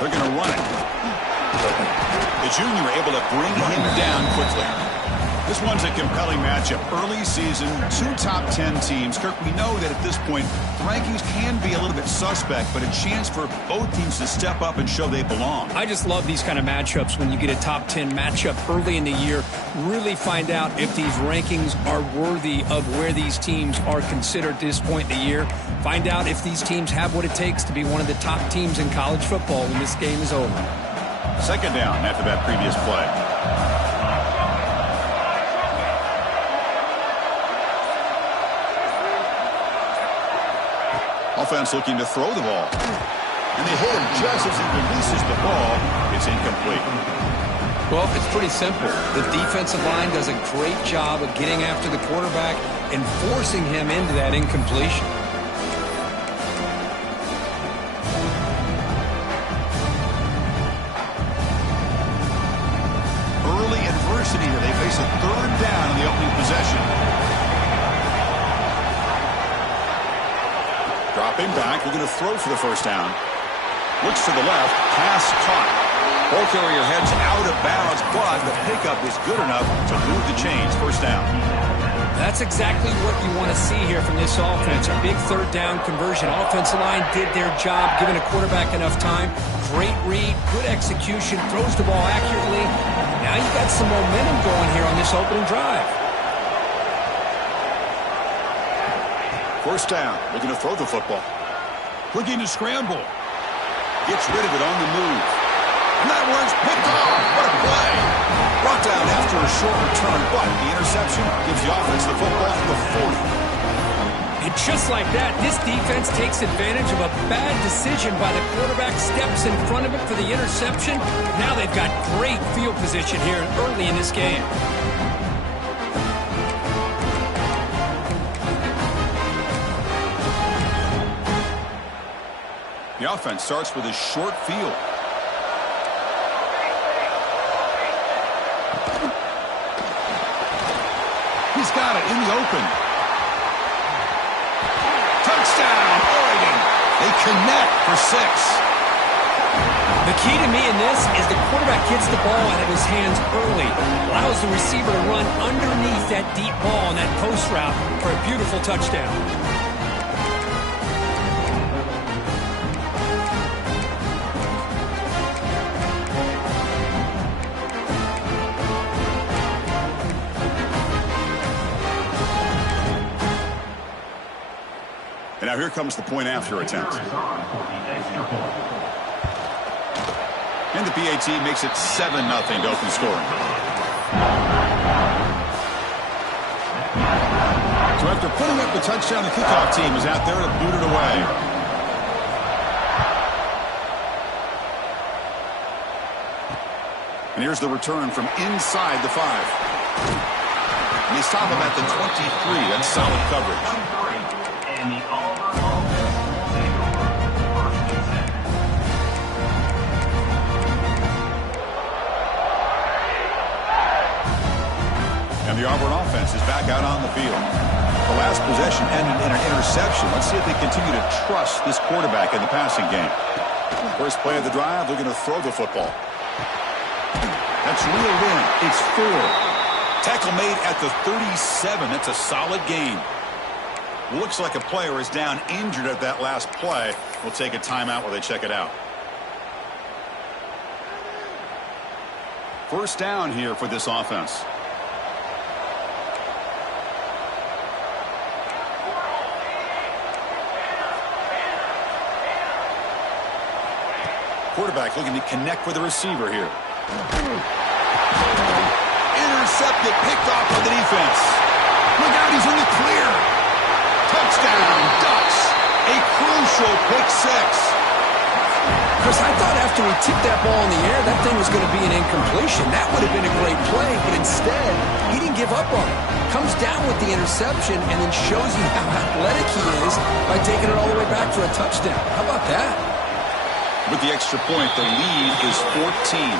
They're going to run it. The junior able to bring him down quickly. This one's a compelling matchup. Early season, 2 top 10 teams. Kirk, we know that at this point, the rankings can be a little bit suspect, but a chance for both teams to step up and show they belong. I just love these kind of matchups when you get a top 10 matchup early in the year. Really find out if these rankings are worthy of where these teams are considered at this point in the year. Find out if these teams have what it takes to be one of the top teams in college football when this game is over. Second down after that previous play. Offense looking to throw the ball. And they hit him just as he releases the ball. It's incomplete. Well, it's pretty simple. The defensive line does a great job of getting after the quarterback and forcing him into that incompletion. Early adversity here. They face a third down in the opening possession. Dropping back, we're going to throw for the first down. Looks to the left, pass caught. Ball carrier heads out of bounds, but the pickup is good enough to move the chains. First down. That's exactly what you want to see here from this offense. A big third down conversion. Offensive line did their job, giving a quarterback enough time. Great read, good execution, throws the ball accurately. Now you got some momentum going here on this opening drive. First down, looking to throw the football. Looking to scramble. Gets rid of it on the move. And that one's picked off. What a play. Brought down after a short return, but the interception gives the offense the football at the 40. And just like that, this defense takes advantage of a bad decision by the quarterback, steps in front of it for the interception. Now they've got great field position here early in this game. The offense starts with a short field. He's got it in the open. Touchdown, Oregon. They connect for 6. The key to me in this is the quarterback gets the ball out of his hands early, allows the receiver to run underneath that deep ball on that post route for a beautiful touchdown. And now here comes the point after attempt. And the PAT makes it 7-0 to open scoring. So after putting up the touchdown, the kickoff team is out there to boot it away. And here's the return from inside the 5. And they stop him at the 23. That's solid coverage. And the Auburn offense take over first and 10. And the Auburn offense is back out on the field. The last possession ended in an interception. Let's see if they continue to trust this quarterback in the passing game. First play of the drive, they're going to throw the football. That's reeled in. It's 4. Tackle made at the 37. That's a solid gain. Looks like a player is down injured at that last play. We'll take a timeout while they check it out. First down here for this offense. Quarterback looking to connect with the receiver here. Intercepted, picked off by the defense. Look out, he's in the clear. Touchdown, Ducks. A crucial pick 6. Chris, I thought after he tipped that ball in the air, that thing was going to be an incompletion. That would have been a great play, but instead, he didn't give up on it. Comes down with the interception and then shows you how athletic he is by taking it all the way back for a touchdown. How about that? With the extra point, the lead is 14.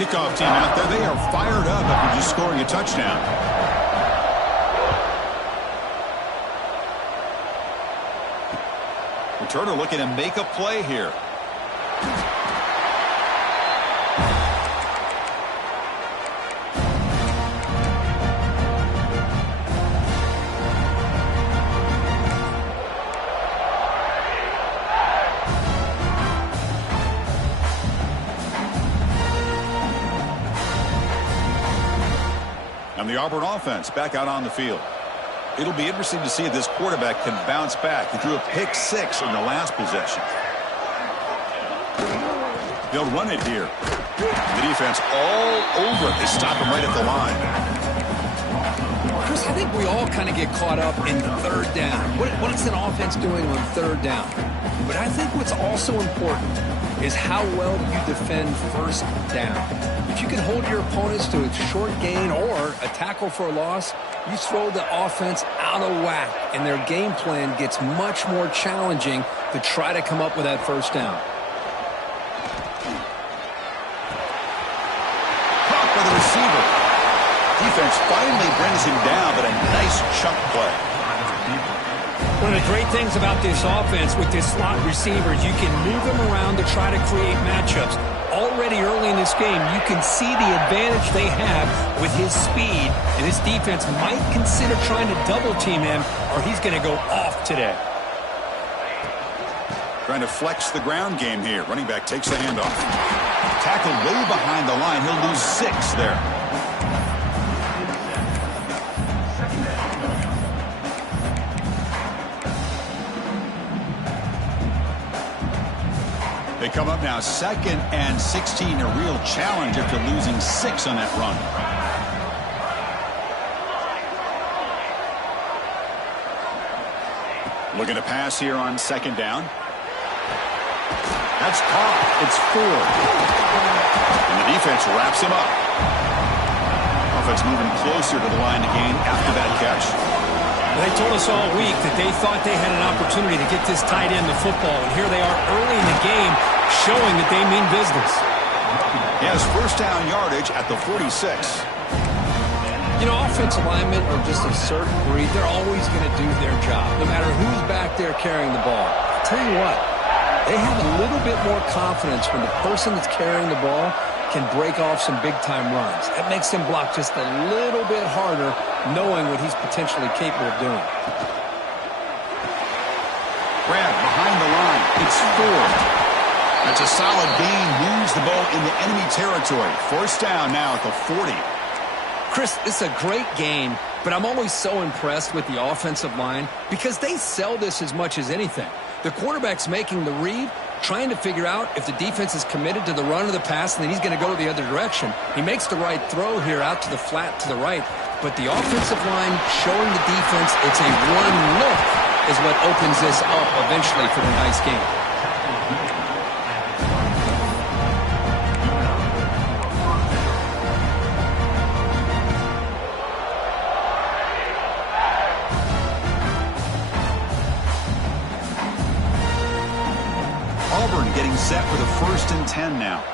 Kickoff team out there, they are fired up after just scoring a touchdown. returner looking to make a play here. And the Auburn offense back out on the field. It'll be interesting to see if this quarterback can bounce back. He threw a pick 6 in the last possession. They'll run it here. The defense all over it. They stop him right at the line. Chris, I think we all kind of get caught up in third down. What's an offense doing on third down? But I think what's also important is how well do you defend first down. If you can hold your opponents to a short gain or a tackle for a loss, you throw the offense out of whack, and their game plan gets much more challenging to try to come up with that first down. Caught by the receiver. Defense finally brings him down, but a nice chunk play. One of the great things about this offense with this slot receiver is you can move them around to try to create matchups. Already early in this game, you can see the advantage they have with his speed, and this defense might consider trying to double-team him, or he's going to go off today. Trying to flex the ground game here. Running back takes the handoff. Tackled way behind the line. He'll lose 6 there. They come up now 2nd and 16, a real challenge after losing 6 on that run. Looking to pass here on 2nd down. That's caught. It's 4. And the defense wraps him up. Offense moving closer to the line to gain after that catch. They told us all week that they thought they had an opportunity to get this tight end the football, and here they are early in the game showing that they mean business. He has first down yardage at the 46. You know, offensive linemen are just a certain breed. They're always going to do their job, no matter who's back there carrying the ball. I'll tell you what, they have a little bit more confidence when the person that's carrying the ball can break off some big-time runs. That makes them block just a little bit harder, knowing what he's potentially capable of doing. Grab behind the line. It's 4. That's a solid gain. Moves the ball into enemy territory. First down now at the 40. Chris, this is a great game, but I'm always so impressed with the offensive line because they sell this as much as anything. The quarterback's making the read, trying to figure out if the defense is committed to the run or the pass, and then he's going to go the other direction. He makes the right throw here out to the flat to the right, but the offensive line showing the defense it's a one look is what opens this up eventually for the nice game. Auburn getting set for the 1st and 10 now.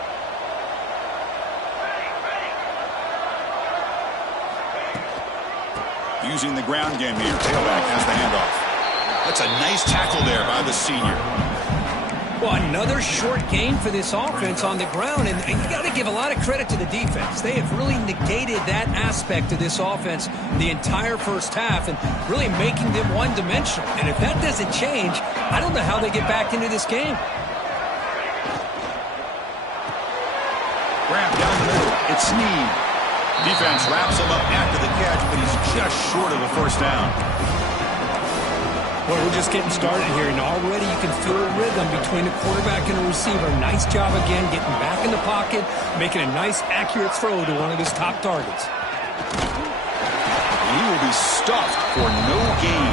Using the ground game here. Tailback has the handoff. That's a nice tackle there by the senior. Well, another short gain for this offense on the ground, and you got to give a lot of credit to the defense. They have really negated that aspect of this offense the entire first half and really making them one-dimensional. And if that doesn't change, I don't know how they get back into this game. Grab down the middle. It's Snead. Defense wraps him up after the catch, but he's just short of the first down. Well, we're just getting started here, and already you can feel a rhythm between the quarterback and the receiver. Nice job again getting back in the pocket, making a nice, accurate throw to one of his top targets. He will be stuffed for no gain.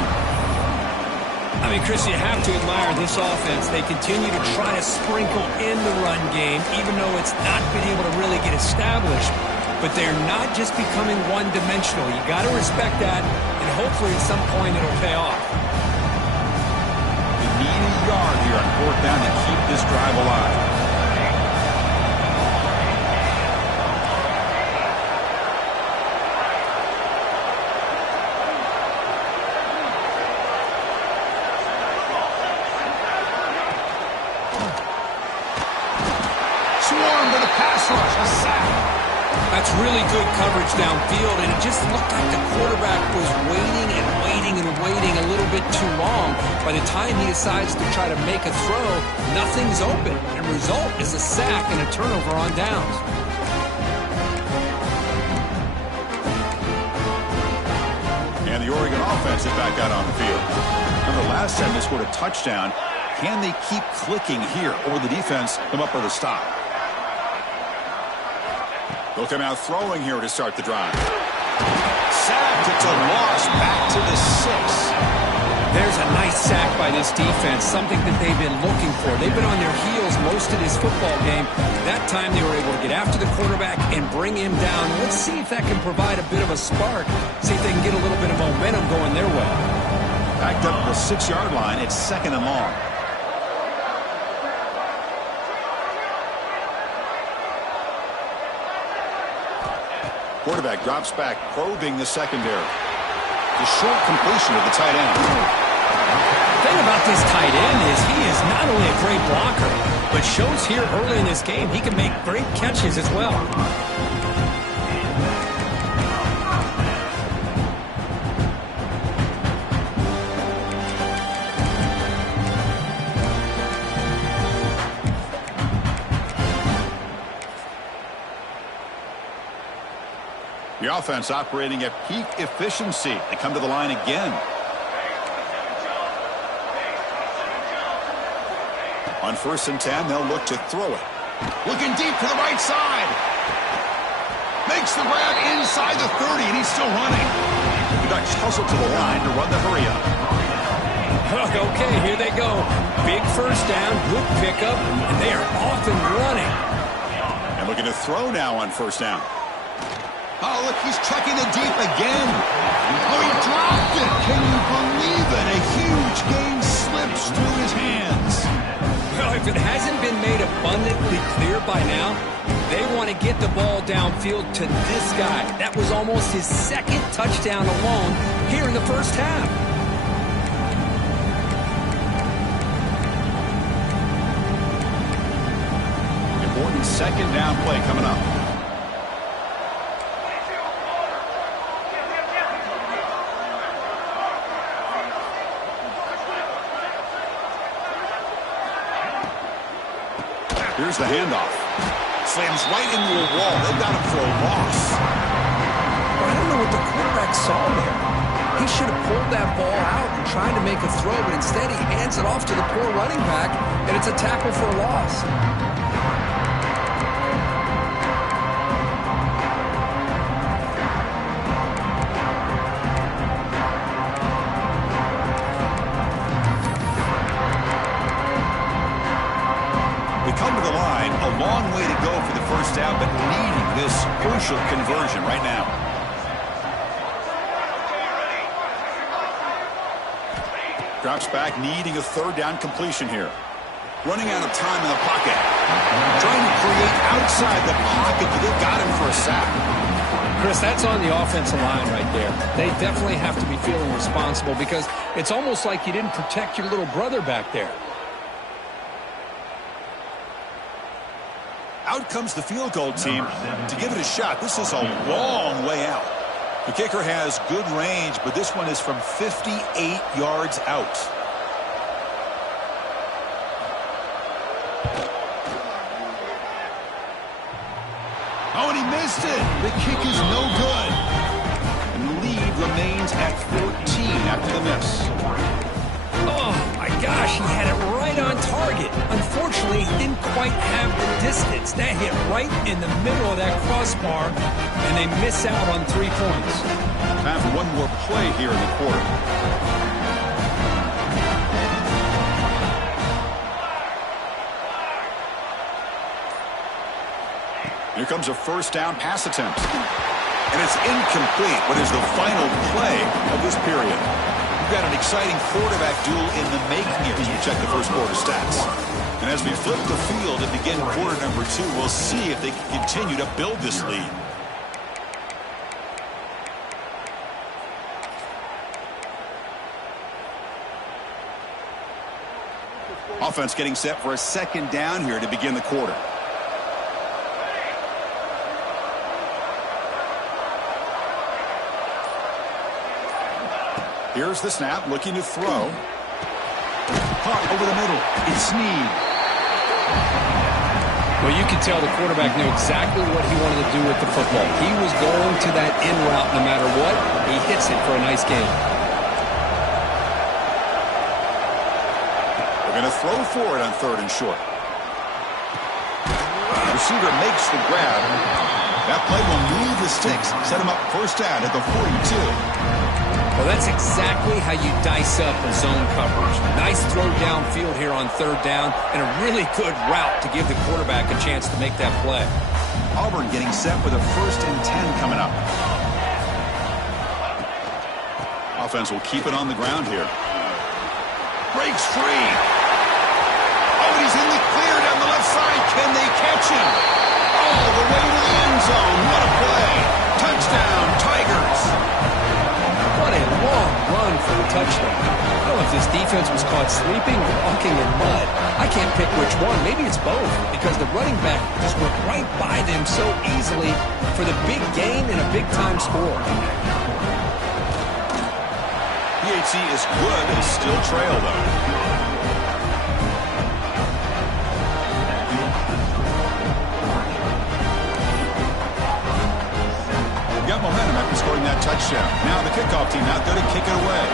I mean, Chris, you have to admire this offense. They continue to try to sprinkle in the run game, even though it's not been able to really get established. But they're not just becoming one-dimensional. You got to respect that, and hopefully at some point it'll pay off. They need a yard here on 4th down to keep this drive alive. swarmed to the pass rush. A sack. That's really good coverage downfield, and it just looked like the quarterback was waiting and waiting and waiting a little bit too long. By the time he decides to try to make a throw, nothing's open. And the result is a sack and a turnover on downs. And the Oregon offense is back out on the field. Remember, last time they scored a touchdown. Can they keep clicking here, or will the defense come up with a stop? They'll come out throwing here to start the drive. Sacked. It's a loss back to the 6. There's a nice sack by this defense, something that they've been looking for. They've been on their heels most of this football game. That time they were able to get after the quarterback and bring him down. Let's see if that can provide a bit of a spark. See if they can get a little bit of momentum going their way. Backed up to the 6-yard line. It's 2nd and long. Quarterback drops back, probing the secondary. The short completion of the tight end. The thing about this tight end is he is not only a great blocker, but shows here early in this game he can make great catches as well. The offense operating at peak efficiency. They come to the line again. On 1st and 10, they'll look to throw it. Looking deep to the right side. Makes the grab inside the 30, and he's still running. The Ducks hustle to the line to run the hurry up. Okay, here they go. Big first down, good pickup, and they are off and running. And looking to throw now on 1st down. Oh, look, he's checking it deep again. Oh, he dropped it. Can you believe it? A huge gain slips through his hands. Well, if it hasn't been made abundantly clear by now, they want to get the ball downfield to this guy. That was almost his 2nd touchdown alone here in the first half. Important 2nd down play coming up. Here's the handoff. Slams right into a wall. They've got him for a loss. I don't know what the quarterback saw there. He should have pulled that ball out and tried to make a throw, but instead he hands it off to the poor running back, and it's a tackle for a loss. Come to the line, a long way to go for the 1st down, but needing this crucial conversion right now. Drops back, needing a 3rd down completion here. Running out of time in the pocket. Trying to create outside the pocket, but they've got him for a sack. Chris, that's on the offensive line right there. They definitely have to be feeling responsible because it's almost like you didn't protect your little brother back there. Out comes the field goal team to give it a shot. This is a long way out. The kicker has good range, but this one is from 58 yards out. Oh, and he missed it. The kick is no good. And the lead remains at 14 after the miss. Oh, my gosh, he had it right on target. Unfortunately, he didn't quite have the distance. That hit right in the middle of that crossbar, and they miss out on 3 points. Time for one more play here in the quarter. Here comes a 1st down pass attempt. And it's incomplete, but is the final play of this period. We've got an exciting quarterback duel in the making here as we check the 1st quarter stats. And as we flip the field and begin quarter number 2, we'll see if they can continue to build this lead. Offense getting set for a 2nd down here to begin the quarter. Here's the snap, looking to throw. Caught over the middle. It's Snead. Well, you could tell the quarterback knew exactly what he wanted to do with the football. He was going to that in route no matter what. He hits it for a nice gain. They're going to throw for it on 3rd and short. Receiver makes the grab. That play will move the sticks. Set him up first down at the 42. Well, that's exactly how you dice up a zone coverage. Nice throw downfield here on 3rd down, and a really good route to give the quarterback a chance to make that play. Auburn getting set with a 1st and 10 coming up. Offense will keep it on the ground here. Breaks free. Oh, and he's in the clear down the left side. Can they catch him? All the way to the end zone. What a play. Touchdown, Tigers. What a long run for the touchdown. I don't know if this defense was caught sleeping or walking in mud. I can't pick which one. Maybe it's both, because the running back just went right by them so easily for the big gain and a big-time score. PAT is good. They still trail, though. Got momentum after scoring that touchdown. Now the kickoff team out there to kick it away.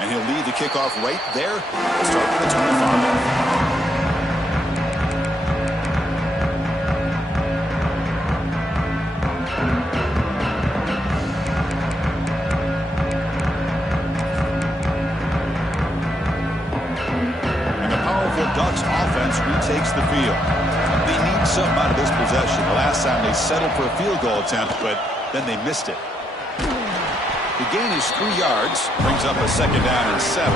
And he'll lead the kickoff right there. Start with the 25. Ducks offense retakes the field. They need something out of this possession. The last time they settled for a field goal attempt, but then they missed it. The gain is 3 yards, brings up a 2nd down and 7.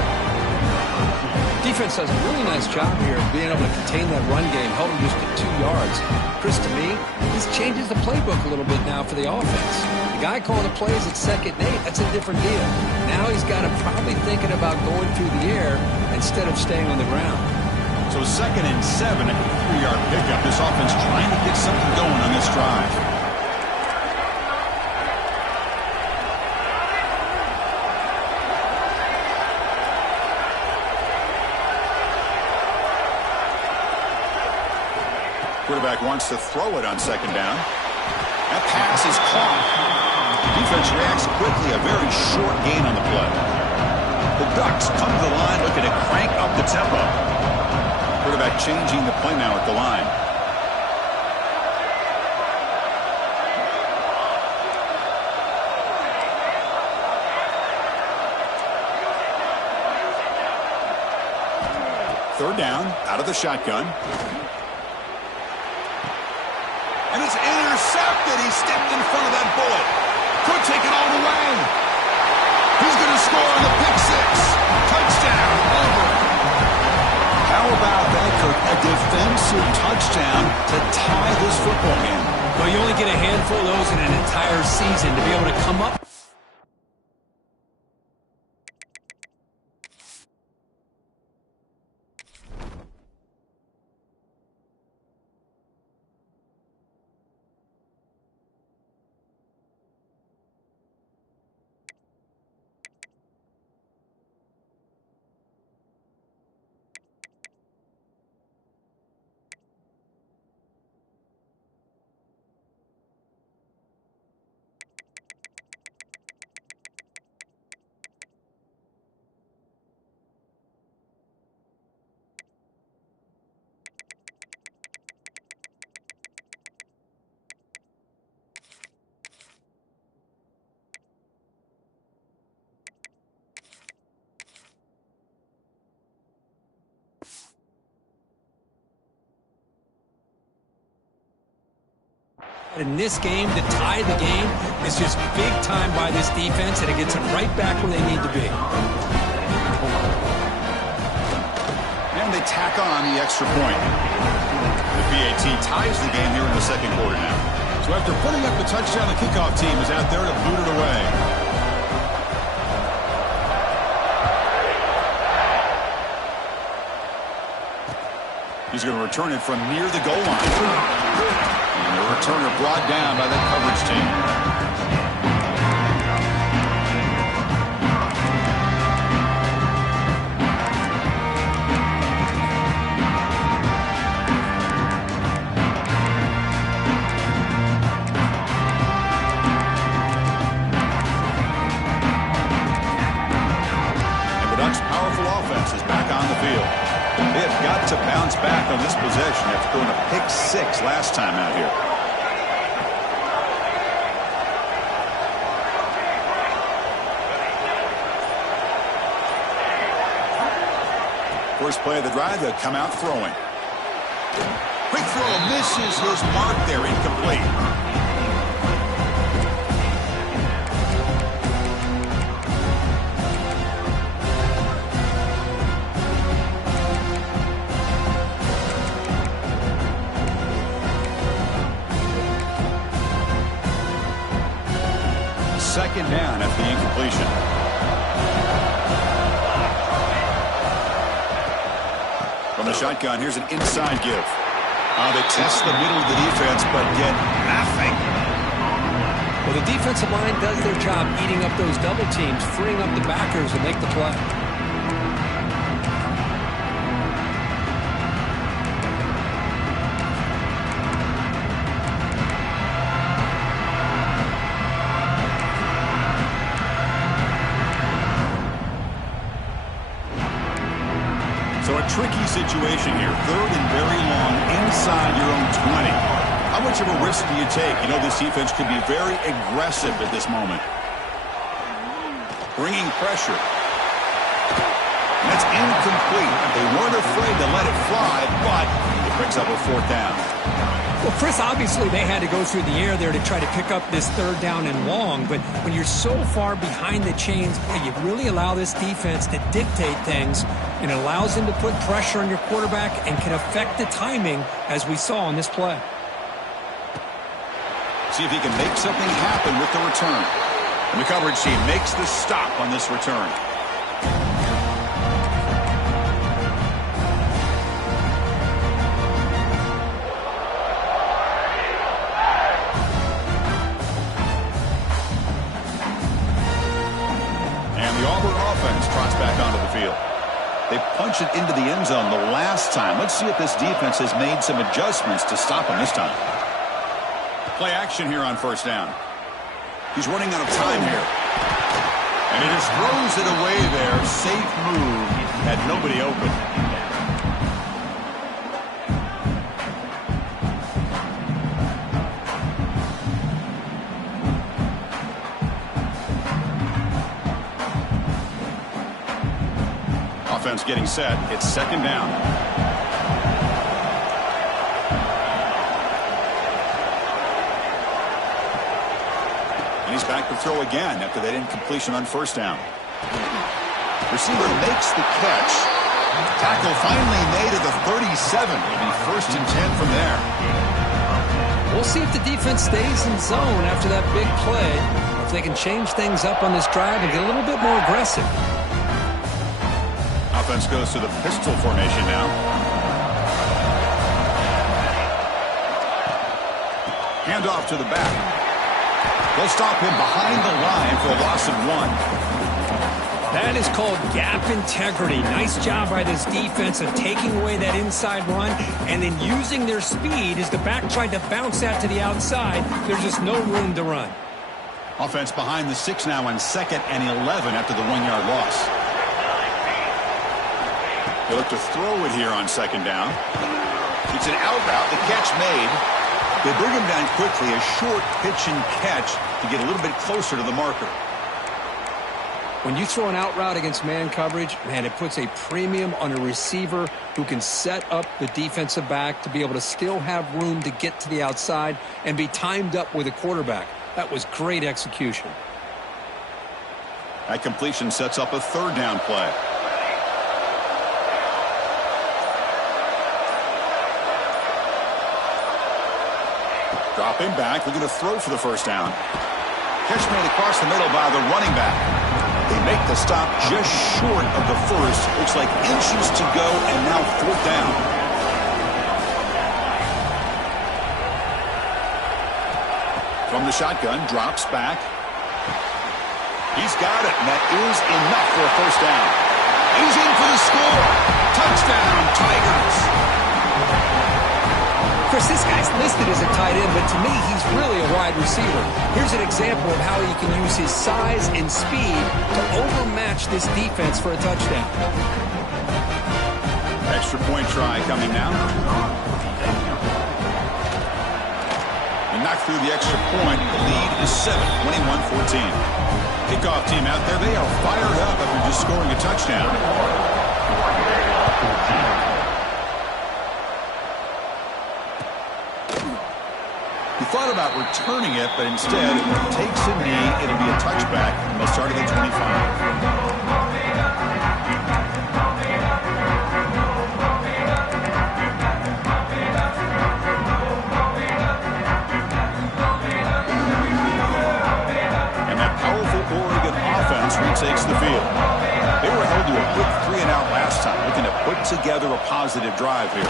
Defense does a really nice job here of being able to contain that run game, held them just to 2 yards. Chris, to me, this changes the playbook a little bit now for the offense. The guy calling the plays at 2nd and 8, that's a different deal. Now he's got him probably thinking about going through the air instead of staying on the ground. So 2nd and 7 at the 3-yard pickup. This offense trying to get something going on this drive. Quarterback wants to throw it on 2nd down. That pass is caught. Defense reacts quickly. A very short gain on the play. The Ducks come to the line looking to crank up the tempo. Quarterback changing the play now at the line. Third down, out of the shotgun. And it's intercepted. He stepped in front of that bullet. Could take it all the way. He's going to score on the pick 6. Touchdown, Auburn. How about that, Kirk? A defensive touchdown to tie this football game. Well, you only get a handful of those in an entire season to be able to come up. In this game, to tie the game is just big time by this defense, and it gets them right back where they need to be. And they tack on the extra point. The PAT ties the game here in the 2nd quarter now. So after putting up the touchdown, the kickoff team is out there to boot it away. He's going to return it from near the goal line. Returner brought down by that coverage team. They have got to bounce back on this possession after throwing a pick 6 last time out here. First play of the drive, they'll come out throwing. Quick throw misses his mark there, incomplete. Second down after the incompletion. From the shotgun, here's an inside give. They test the middle of the defense, but get nothing. Well, the defensive line does their job eating up those double teams, freeing up the backers to make the play. Tricky situation here. Third and very long inside your own 20. How much of a risk do you take? You know this defense could be very aggressive at this moment. Bringing pressure. And that's incomplete. They weren't afraid to let it fly, but it brings up a fourth down. Well, Chris, obviously they had to go through the air there to try to pick up this third down and long, but when you're so far behind the chains, you really allow this defense to dictate things, and it allows them to put pressure on your quarterback and can affect the timing, as we saw on this play. See if he can make something happen with the return. And the coverage team makes the stop on this return. The Auburn offense trots back onto the field. They punched it into the end zone the last time. Let's see if this defense has made some adjustments to stop them this time. Play action here on first down. He's running out of time here. And he just throws it away there. Safe move. Had nobody open. Offense getting set. It's second down. And he's back to throw again after that incompletion on first down. Receiver makes the catch. Tackle finally made at the 37. It'll be first and 10 from there. We'll see if the defense stays in zone after that big play, or if they can change things up on this drive and get a little bit more aggressive. Offense goes to the pistol formation now. Handoff to the back. They'll stop him behind the line for a loss of 1. That is called gap integrity. Nice job by this defense of taking away that inside run and then using their speed as the back tried to bounce that to the outside. There's just no room to run. Offense behind the 6 now on 2nd and 11 after the 1-yard loss. They look to throw it here on second down. It's an out route. The catch made. They bring him down quickly. A short pitch and catch to get a little bit closer to the marker. When you throw an out route against man coverage, man, it puts a premium on a receiver who can set up the defensive back to be able to still have room to get to the outside and be timed up with a quarterback. That was great execution. That completion sets up a third down play. Dropping back, looking to throw for the first down. Catch made across the middle by the running back. They make the stop just short of the first. Looks like inches to go, and now fourth down. From the shotgun, drops back. He's got it, and that is enough for a first down. He's in for the score. Touchdown, Tigers. Chris, this guy's listed as a tight end, but to me, he's really a wide receiver. Here's an example of how he can use his size and speed to overmatch this defense for a touchdown. Extra point try coming now. And knocked through the extra point. The lead is 7, 21-14. Kickoff team out there, they are fired up after just scoring a touchdown. He thought about returning it, but instead takes a knee. It'll be a touchback, and they'll start at the 25. Takes the field. They were held to a quick 3-and-out last time, looking to put together a positive drive here.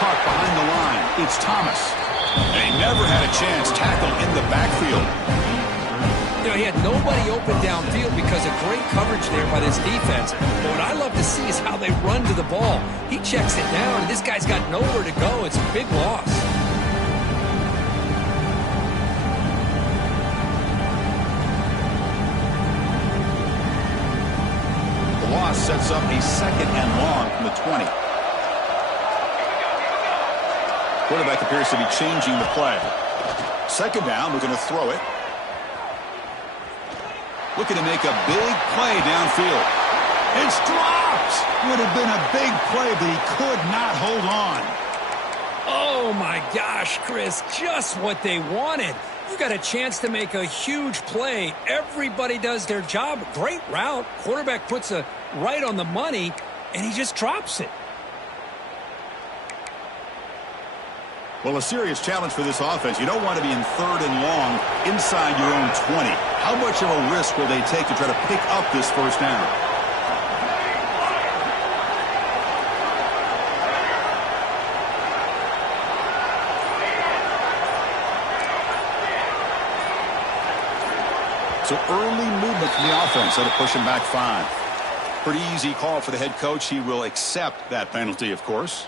Caught behind the line. It's Thomas. And he never had a chance tackled in the backfield. You know, he had nobody open downfield because of great coverage there by this defense. But what I love to see is how they run to the ball. He checks it down, and this guy's got nowhere to go. It's a big loss. Sets up a 2nd and long from the 20. Quarterback appears to be changing the play. 2nd down, we're going to throw it. Looking to make a big play downfield. It's dropped! Would have been a big play, but he could not hold on. Oh, my gosh, Chris, just what they wanted. You got a chance to make a huge play. Everybody does their job. Great route. Quarterback puts a right on the money, and he just drops it. Well, a serious challenge for this offense. You don't want to be in 3rd and long inside your own 20. How much of a risk will they take to try to pick up this first down? So early movement from the offense. That'll push him back 5. Pretty easy call for the head coach. He will accept that penalty, of course.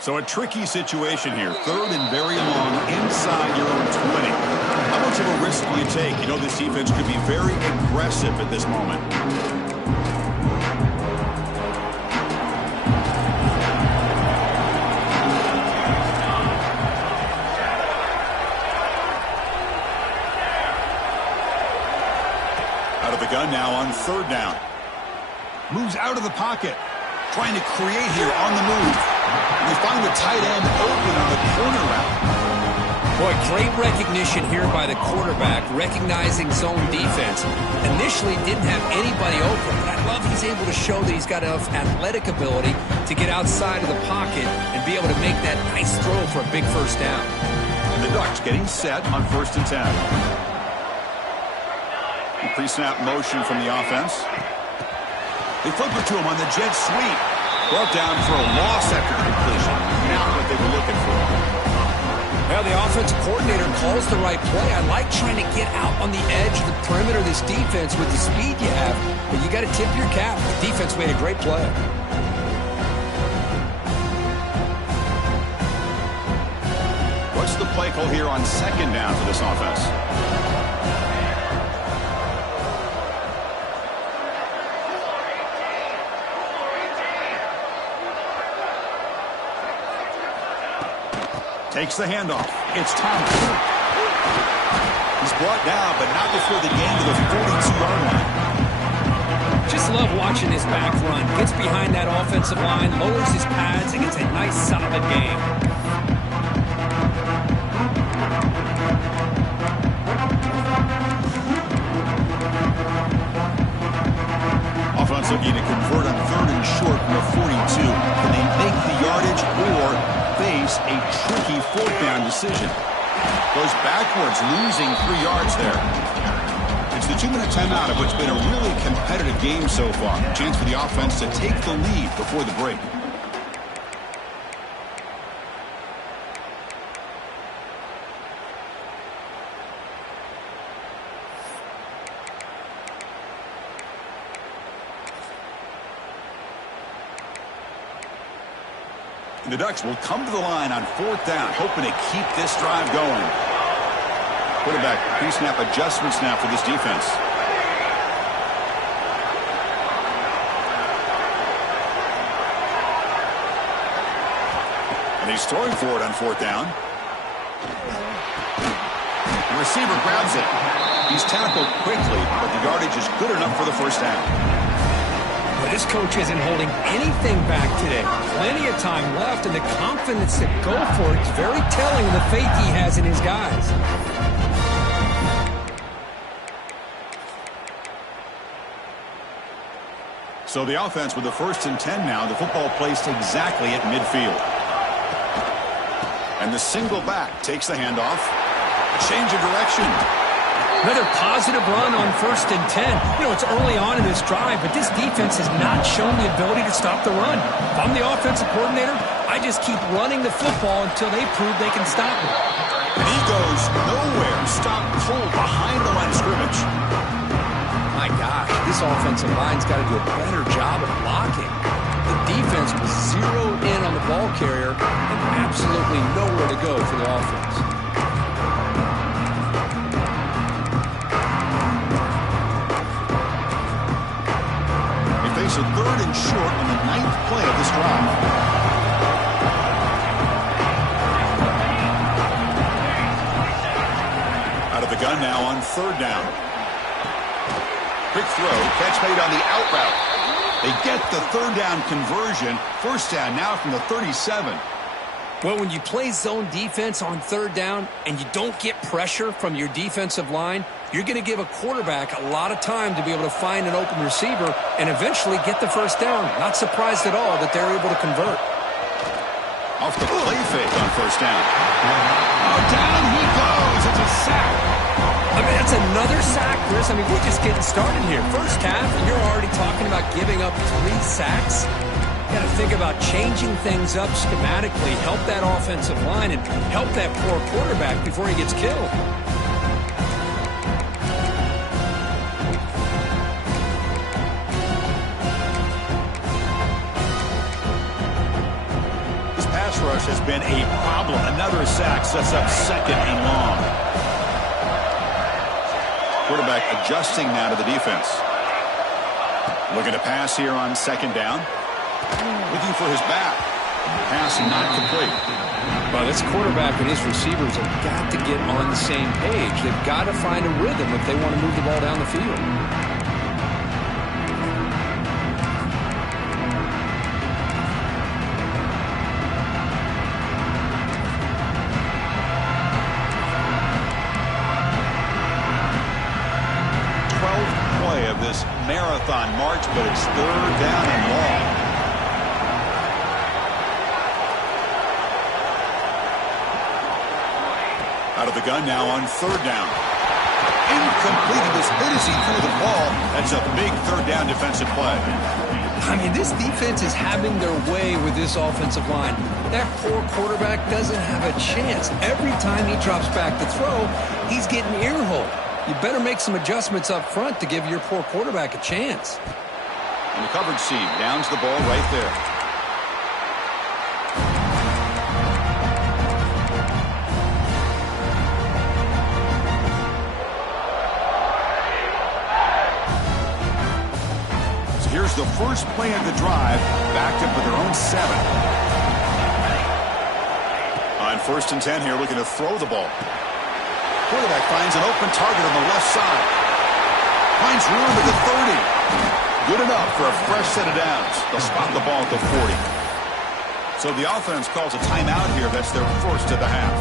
So a tricky situation here. 3rd and very long inside your own 20. How much of a risk do you take? You know this defense could be very aggressive at this moment. Out of the gun now on 3rd down. Moves out of the pocket. Trying to create here on the move. They find the tight end open on the corner route. Boy, great recognition here by the quarterback, recognizing zone defense. Initially didn't have anybody open, but I love he's able to show that he's got enough athletic ability to get outside of the pocket and be able to make that nice throw for a big first down. And the Ducks getting set on 1st and 10. Pre-snap motion from the offense. They flip it to him on the jet sweep. Brought down for a loss after the completion. Not what they were looking for. Well, the offensive coordinator calls the right play. I like trying to get out on the edge of the perimeter of this defense with the speed you have, but you got to tip your cap. The defense made a great play. What's the play call here on 2nd down for this offense? Takes the handoff. It's Thomas. He's brought down, but not before the gain to the 42-yard line. Just love watching this back run. Gets behind that offensive line, lowers his pads, and gets a nice, solid gain. Offense looking to convert on 3rd and short from the 42. Can they make the yardage, or face a tricky fourth down decision. Goes backwards, losing 3 yards there. It's the 2-minute timeout of what's been a really competitive game so far. Chance for the offense to take the lead before the break. The Ducks will come to the line on 4th down, hoping to keep this drive going. Quarterback pre-snap adjustments now for this defense. And he's throwing for it on 4th down. The receiver grabs it. He's tackled quickly, but the yardage is good enough for the first down. Well, this coach isn't holding anything back today. Plenty of time left, and the confidence to go for it is very telling of the faith he has in his guys. So the offense with the 1st and 10 now. The football placed exactly at midfield. And the single back takes the handoff. Change of direction. Another positive run on 1st and 10. You know, it's early on in this drive, but this defense has not shown the ability to stop the run. If I'm the offensive coordinator, I just keep running the football until they prove they can stop it. And he goes nowhere. Stop cold behind the line of scrimmage. My gosh, this offensive line's got to do a better job of blocking. The defense was zeroed in on the ball carrier and absolutely nowhere to go for the offense. It's a 3rd and short on the 9th play of this drive. Out of the gun now on 3rd down. Quick throw, catch made on the out route. They get the 3rd down conversion. 1st down now from the 37. Well, when you play zone defense on 3rd down and you don't get pressure from your defensive line, you're going to give a quarterback a lot of time to be able to find an open receiver and eventually get the 1st down. Not surprised at all that they're able to convert. Off the play fake on 1st down. Oh, down he goes. It's a sack. I mean, that's another sack, Chris. I mean, we're just getting started here. First half, and you're already talking about giving up 3 sacks. You got to think about changing things up schematically, help that offensive line, and help that poor quarterback before he gets killed. This pass rush has been a problem. Another sack sets up 2nd and long. Quarterback adjusting now to the defense. Looking to pass here on 2nd down. Looking for his back. Pass not complete. Well, this quarterback and his receivers have got to get on the same page. They've got to find a rhythm if they want to move the ball down the field. Of this marathon march, but it's 3rd down and long. Out of the gun now on 3rd down. Incomplete. He was hit as he threw the ball. That's a big 3rd down defensive play. I mean, this defense is having their way with this offensive line. That poor quarterback doesn't have a chance. Every time he drops back to throw, he's getting ear-holed. You better make some adjustments up front to give your poor quarterback a chance. And the coverage seam downs the ball right there. So here's the first play of the drive, backed up with their own 7. On 1st and 10 here, looking to throw the ball. Quarterback finds an open target on the left side. Finds room at the 30. Good enough for a fresh set of downs. They'll spot the ball at the 40. So the offense calls a timeout here. That's their first of the half.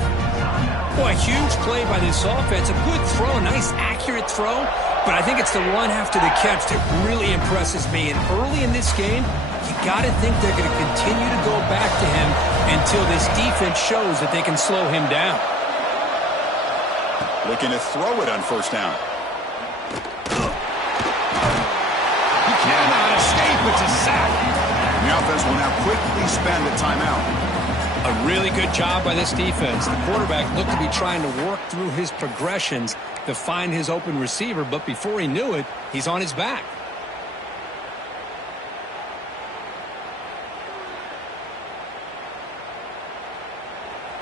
Boy, a huge play by this offense. A good throw, a nice accurate throw. But I think it's the run after the catch that really impresses me. And early in this game, you got to think they're going to continue to go back to him until this defense shows that they can slow him down. Looking to throw it on first down. He cannot escape. It's a sack. And the offense will now quickly spend a timeout. A really good job by this defense. The quarterback looked to be trying to work through his progressions to find his open receiver, but before he knew it, he's on his back.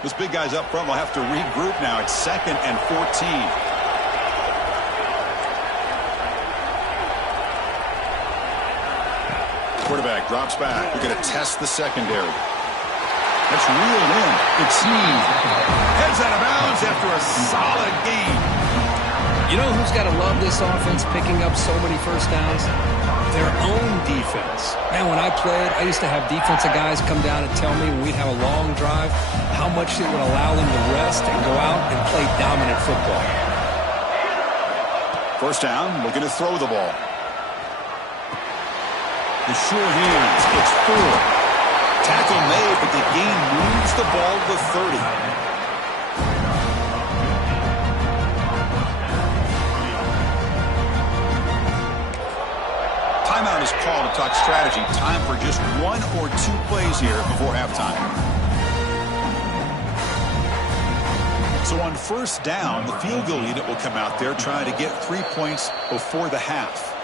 This big guy's up front will have to regroup now. It's 2nd and 14. Quarterback drops back. We're going to test the secondary. That's reeled in. It's heads out of bounds after a solid gain. You know who's got to love this offense picking up so many first downs? Their own defense. Man, when I played, I used to have defensive guys come down and tell me when we'd have a long drive how much it would allow them to rest and go out and play dominant football. First down, looking to throw the ball. The sure hands. It's 4. Tackle made, but the gain moves the ball to 30. Timeout is called to talk strategy. Time for just 1 or 2 plays here before halftime. So on first down, the field goal unit will come out there trying to get 3 points before the half.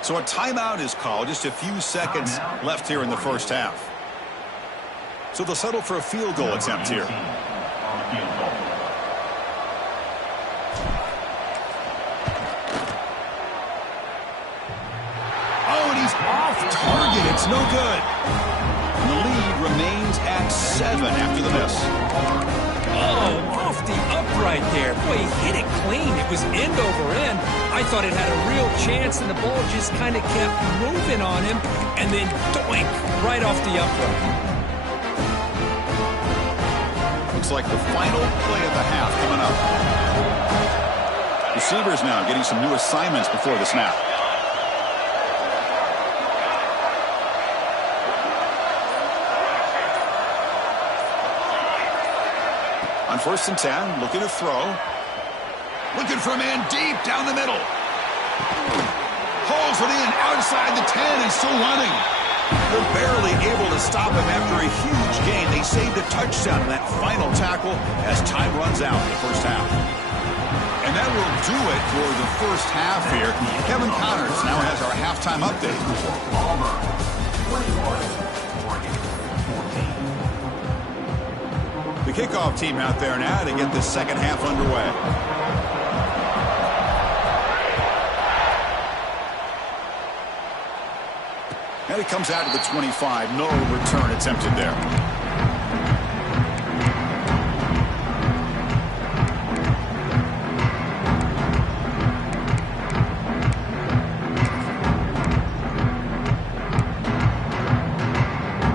So a timeout is called. Just a few seconds left here in the first half. So they'll settle for a field goal attempt here. Oh, and he's off target. It's no good. And the lead remains at 7 after the miss. Oh, off the upright there. Boy, he hit it clean. It was end over end. I thought it had a real chance, and the ball just kind of kept moving on him, and then doink, right off the upright. Looks like the final play of the half coming up. Receivers now getting some new assignments before the snap. On 1st and 10, looking to throw. Looking for a man deep down the middle. Hauls it in outside the 10 and still running. They're barely able to stop him after a huge gain. They saved a touchdown in that final tackle as time runs out in the first half. And that will do it for the first half here. Kevin Connors now has our halftime update. Auburn, 21, 14. The kickoff team out there now to get the second half underway. And it comes out to the 25. No return attempted there.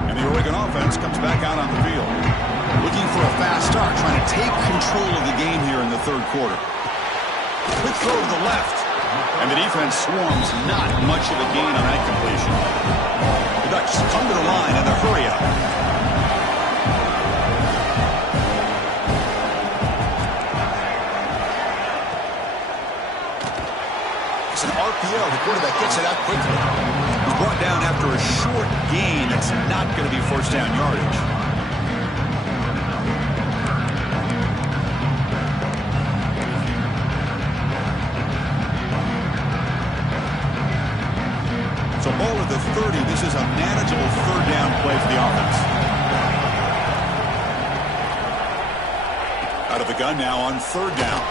And the Oregon offense comes back out on the field. Looking for a fast start, trying to take control of the game here in the third quarter. Quick throw to the left. And the defense swarms not much of a gain on that completion. The Ducks come to the line in the hurry up. It's an RPO. The quarterback gets it out quickly. He's brought down after a short gain. That's not going to be first down yardage. So ball at the 30. This is a manageable third down play for the offense. Out of the gun now on third down.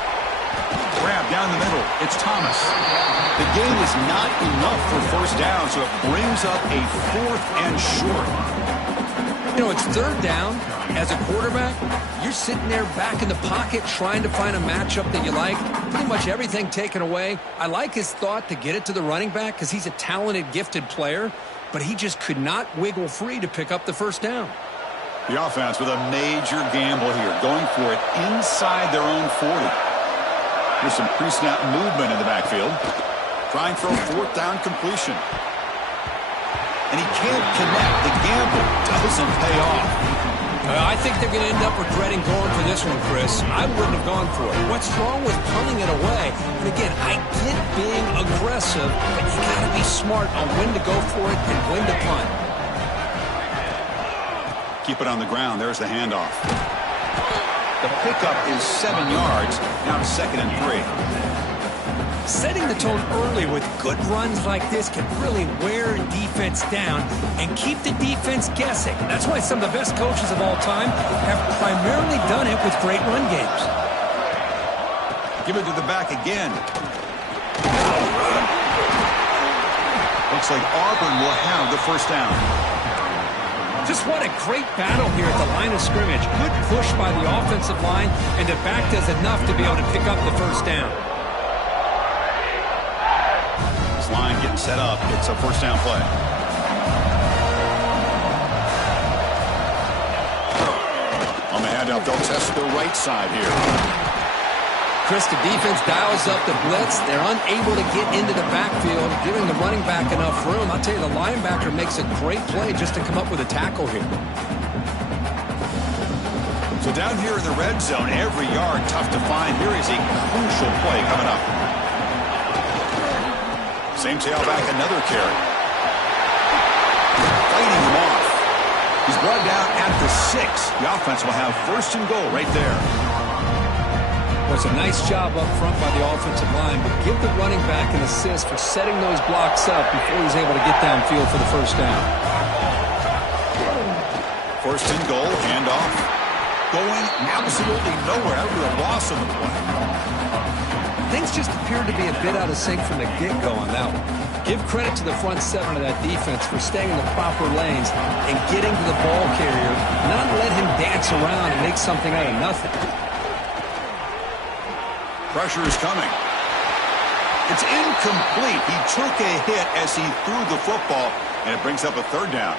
Grab down the middle. It's Thomas. The gain is not enough for first down, so it brings up a 4th and short. You know, it's third down. As a quarterback, you're sitting there back in the pocket trying to find a matchup that you like. Pretty much everything taken away. I like his thought to get it to the running back because he's a talented, gifted player, but he just could not wiggle free to pick up the first down. The offense with a major gamble here, going for it inside their own 40. There's some pre-snap movement in the backfield. Trying for a fourth down completion. And he can't connect. The gamble doesn't pay off. I think they're going to end up regretting going for this one, Chris. I wouldn't have gone for it. What's wrong with punting it away? And again, I get being aggressive, but you got to be smart on when to go for it and when to punt. Keep it on the ground. There's the handoff. The pickup is 7 yards. Now 2nd and 3. Setting the tone early with good runs like this can really wear a defense down and keep the defense guessing. That's why some of the best coaches of all time have primarily done it with great run games. Give it to the back again. Looks like Auburn will have the first down. Just what a great battle here at the line of scrimmage. Good push by the offensive line, and the back does enough to be able to pick up the first down. This line getting set up. It's a first down play. On the handoff, they'll test the right side here. Chris, the defense dials up the blitz. They're unable to get into the backfield, giving the running back enough room. I'll tell you, the linebacker makes a great play just to come up with a tackle here. So down here in the red zone, every yard tough to find. Here is a crucial play coming up. Same tailback, another carry. Fighting him off. He's brought down at the 6. The offense will have first and goal right there. Well, it's a nice job up front by the offensive line, but give the running back an assist for setting those blocks up before he's able to get downfield for the first down. First and goal, handoff. Going absolutely nowhere. That would be a loss on the play. Things just appeared to be a bit out of sync from the get-go on that one. Give credit to the front 7 of that defense for staying in the proper lanes and getting to the ball carrier, not let him dance around and make something out of nothing. Pressure is coming. It's incomplete. He took a hit as he threw the football, and it brings up a third down.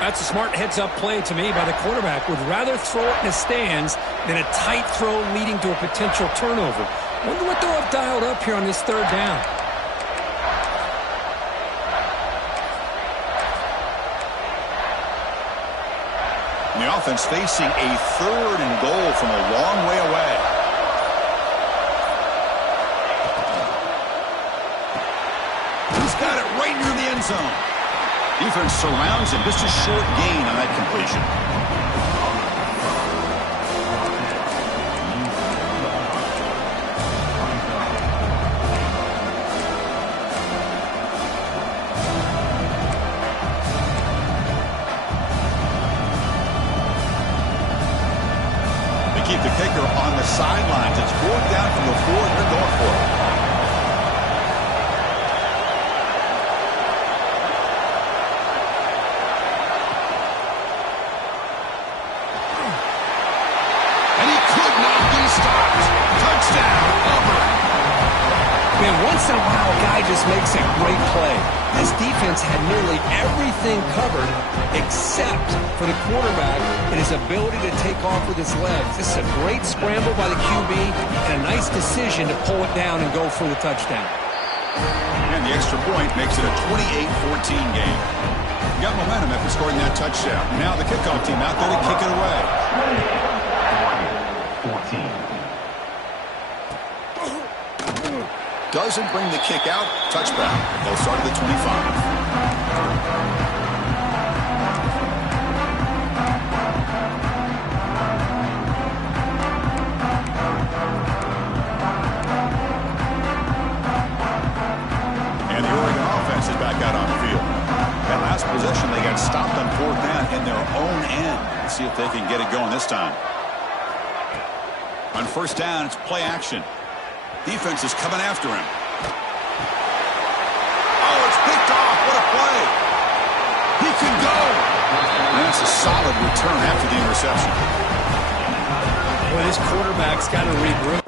That's a smart heads-up play to me by the quarterback. Would rather throw it in the stands than a tight throw leading to a potential turnover. Wonder what they'll have dialed up here on this third down. And the offense facing a third and goal from a long way away. He's got it right near the end zone. Defense surrounds him. Just a short gain on that completion. They keep the kicker on the sidelines. It's 4th down from the 4. They're going for it. Once in a while, a guy just makes a great play. This defense had nearly everything covered except for the quarterback and his ability to take off with his legs. This is a great scramble by the QB and a nice decision to pull it down and go for the touchdown. And the extra point makes it a 28-14 game. You got momentum after scoring that touchdown. Now the kickoff team out there to kick it away. 14. Doesn't bring the kick out. Touchback. They'll start at the 25. And the Oregon offense is back out on the field. That last possession, they got stopped on 4th down in their own end. Let's see if they can get it going this time. On first down, it's play action. Defense is coming after him. Oh, it's picked off. What a play. He can go. And that's a solid return after the interception. Boy, this quarterback's got to regroup.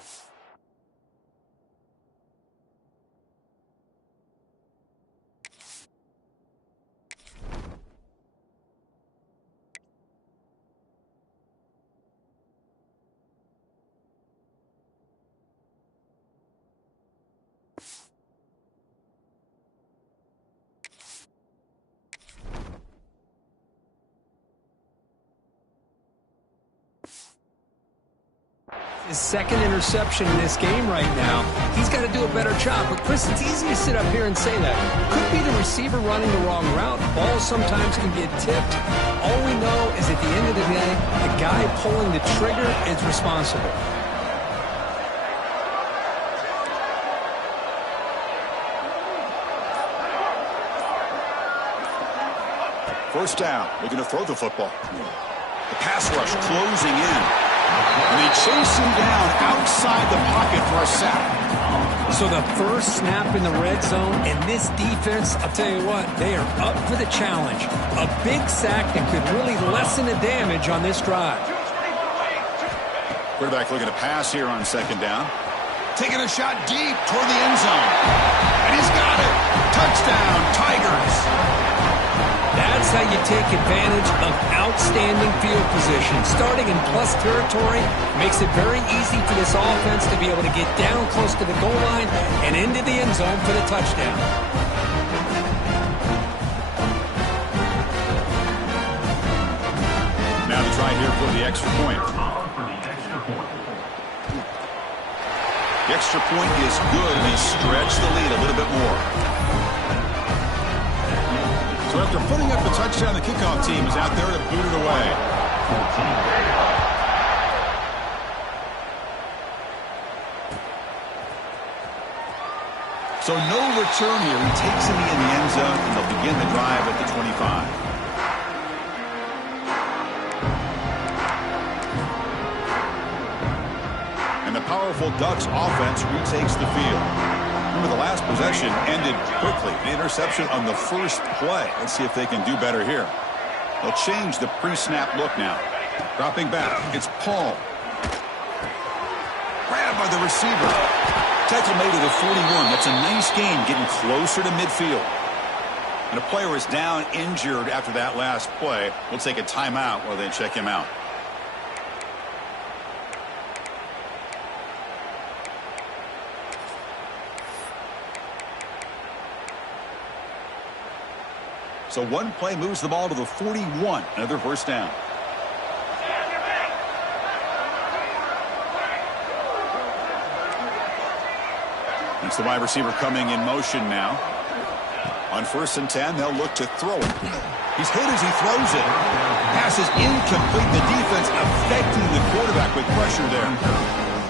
His second interception in this game right now. He's got to do a better job. But, Chris, it's easy to sit up here and say that. Could be the receiver running the wrong route. Balls sometimes can get tipped. All we know is at the end of the day, the guy pulling the trigger is responsible. First down, looking to throw the football. The pass rush closing in. And they chase him down outside the pocket for a sack. So the first snap in the red zone, and this defense, I'll tell you what, they are up for the challenge. A big sack that could really lessen the damage on this drive. Quarterback looking to pass here on second down. Taking a shot deep toward the end zone. And he's got it. Touchdown, Tigers. That's how you take advantage of outstanding field position. Starting in plus territory makes it very easy for this offense to be able to get down close to the goal line and into the end zone for the touchdown. Now to try here for the extra point. The extra point is good, and they stretch the lead a little bit more. So after putting up the touchdown, the kickoff team is out there to boot it away. So no return here. He takes it in the end zone, and they'll begin the drive at the 25. And the powerful Ducks offense retakes the field. Remember, the last possession ended quickly. An interception on the first play. Let's see if they can do better here. They'll change the pre-snap look now. Dropping back, it's Paul. Grabbed by the receiver. Tackle made at the 41. That's a nice gain, getting closer to midfield. And a player is down, injured after that last play. We'll take a timeout while they check him out. So one play moves the ball to the 41. Another first down. It's the wide receiver coming in motion now. On 1st and 10, they'll look to throw it. He's hit as he throws it. Pass is incomplete. The defense affecting the quarterback with pressure there.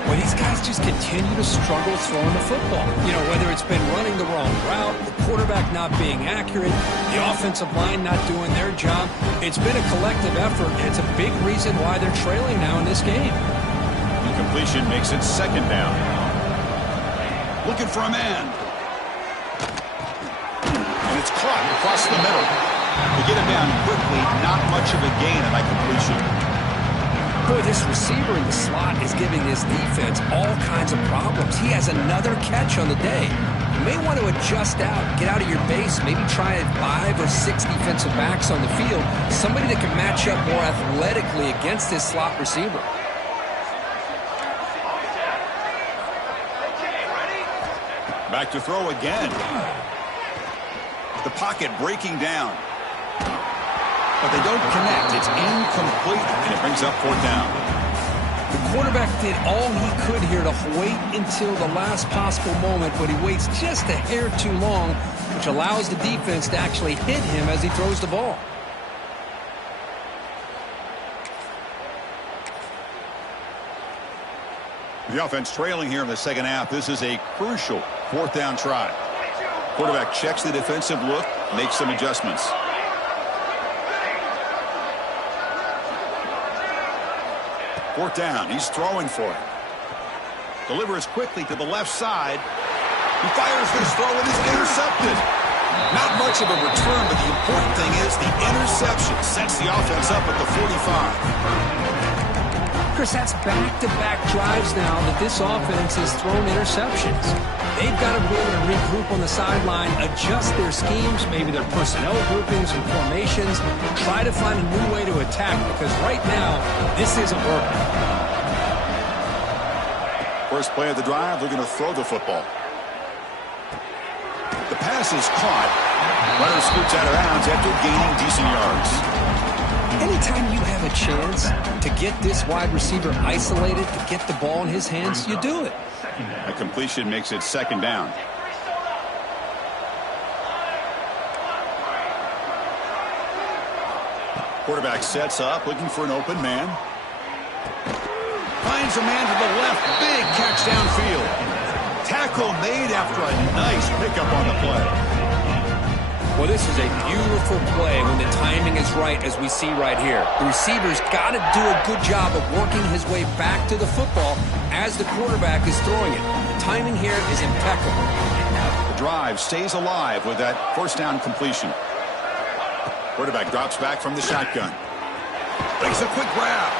Well, these guys just continue to struggle throwing the football. You know, whether it's been running the wrong route, the quarterback not being accurate, the offensive line not doing their job. It's been a collective effort, and it's a big reason why they're trailing now in this game. Incompletion makes it second down. Looking for a man. And it's caught across the middle. They get him down quickly. Not much of a gain on that completion. Boy, this receiver in the slot is giving this defense all kinds of problems. He has another catch on the day. You may want to adjust out, get out of your base, maybe try 5 or 6 defensive backs on the field, somebody that can match up more athletically against this slot receiver. Back to throw again. The pocket breaking down. But they don't connect. It's incomplete, and it brings up 4th down. The quarterback did all he could here to wait until the last possible moment, but he waits just a hair too long, which allows the defense to actually hit him as he throws the ball. The offense trailing here in the second half. This is a crucial 4th down try. Quarterback checks the defensive look, makes some adjustments. Fourth down. He's throwing for it. Delivers quickly to the left side. He fires this throw and is intercepted. Not much of a return, but the important thing is the interception sets the offense up at the 45. Chris, that's back-to-back drives now that this offense has thrown interceptions. They've got to be able to regroup on the sideline, adjust their schemes, maybe their personnel groupings and formations, try to find a new way to attack, because right now, this isn't working. First play of the drive, they're going to throw the football. The pass is caught. Runner scoots out of bounds after gaining decent yards. Anytime you have a chance to get this wide receiver isolated, to get the ball in his hands, you do it. A completion makes it 2nd down. Quarterback sets up, looking for an open man. Finds a man to the left. Big catch downfield. Tackle made after a nice pickup on the play. Well, this is a beautiful play when the timing is right, as we see right here. The receiver's got to do a good job of working his way back to the football as the quarterback is throwing it. The timing here is impeccable. The drive stays alive with that 1st down completion. Quarterback drops back from the shotgun. Makes a quick grab.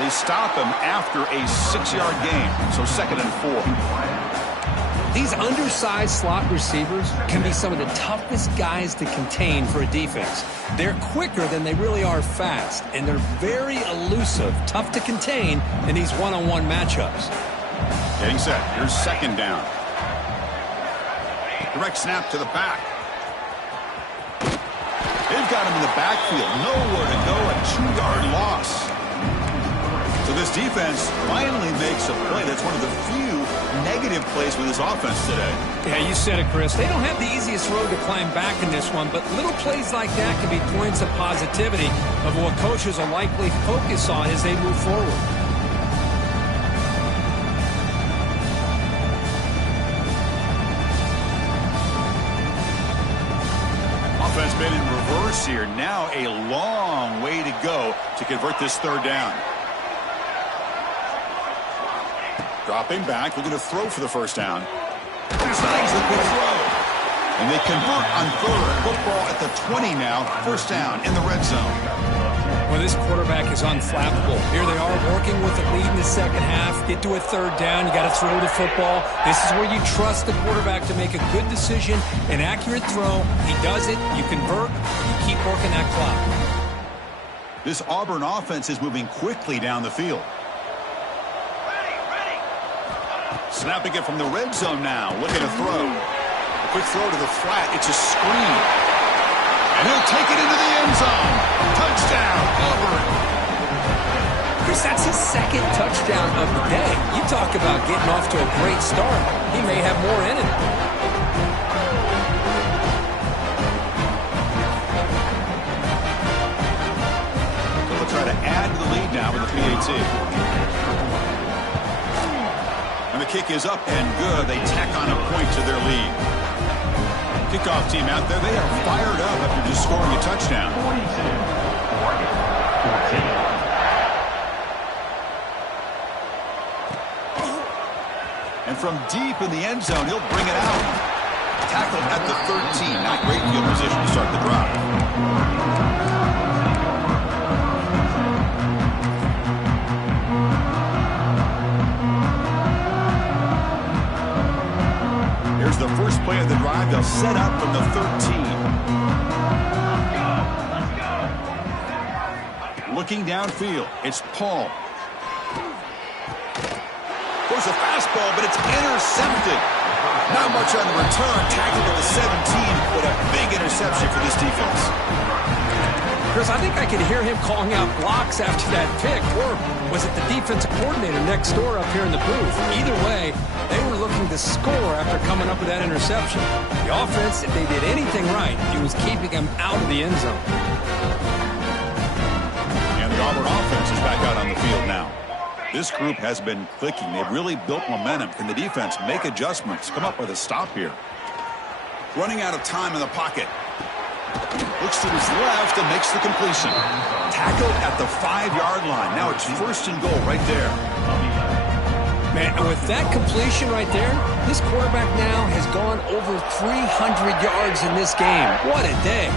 They stop him after a 6-yard gain, so 2nd and 4. These undersized slot receivers can be some of the toughest guys to contain for a defense. They're quicker than they really are fast, and they're very elusive, tough to contain in these one-on-one matchups. Getting set. Here's 2nd down. Direct snap to the back. They've got him in the backfield. Nowhere to go. A 2-yard loss. So this defense finally makes a play. That's one of the few negative plays with this offense today. Yeah, you said it, Chris. They don't have the easiest road to climb back in this one, but little plays like that can be points of positivity of what coaches will likely focus on as they move forward. Offense been in reverse here. Now a long way to go to convert this 3rd down. Dropping back, looking to throw for the 1st down. Decides the good throw. And they convert on 3rd. Football at the 20 now. 1st down in the red zone. Well, this quarterback is unflappable. Here they are working with a lead in the 2nd half. Get to a 3rd down. You got to throw the football. This is where you trust the quarterback to make a good decision, an accurate throw. He does it. You convert. You keep working that clock. This Auburn offense is moving quickly down the field. Snapping it from the red zone now. Looking to throw. A quick throw to the flat. It's a screen. And he'll take it into the end zone. Touchdown, Auburn. Chris, that's his 2nd touchdown of the day. You talk about getting off to a great start. He may have more in him. So they'll try to add to the lead now with the PAT. And the kick is up and good. They tack on a point to their lead. Kickoff team out there, they are fired up after just scoring a touchdown. And from deep in the end zone, he'll bring it out. Tackled at the 13. Not great field position to start the drive. Here's the first play of the drive. They'll set up from the 13. Looking downfield, it's Paul. There's a fastball, but it's intercepted. Not much on the return. Tackled at the 17, but a big interception for this defense. Chris, I think I could hear him calling out blocks after that pick, or was it the defensive coordinator next door up here in the booth? Either way, they were looking to score after coming up with that interception. The offense, if they did anything right, it was keeping them out of the end zone. And the Auburn offense is back out on the field now. This group has been clicking. They've really built momentum. Can the defense make adjustments? Come up with a stop here. Running out of time in the pocket. Looks to his left and makes the completion. Tackled at the 5-yard line. Now it's 1st and goal right there. Man, with that completion right there, this quarterback now has gone over 300 yards in this game. What a day.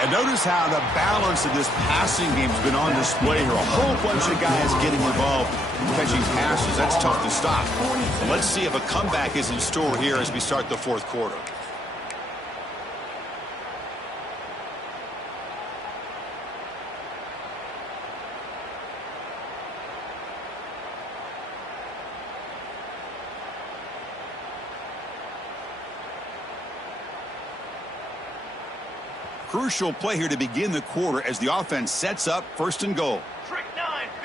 And notice how the balance of this passing game has been on display here. A whole bunch of guys getting involved catching passes. That's tough to stop. And let's see if a comeback is in store here as we start the 4th quarter. crucial play here to begin the quarter as the offense sets up 1st and goal. Trick 9B.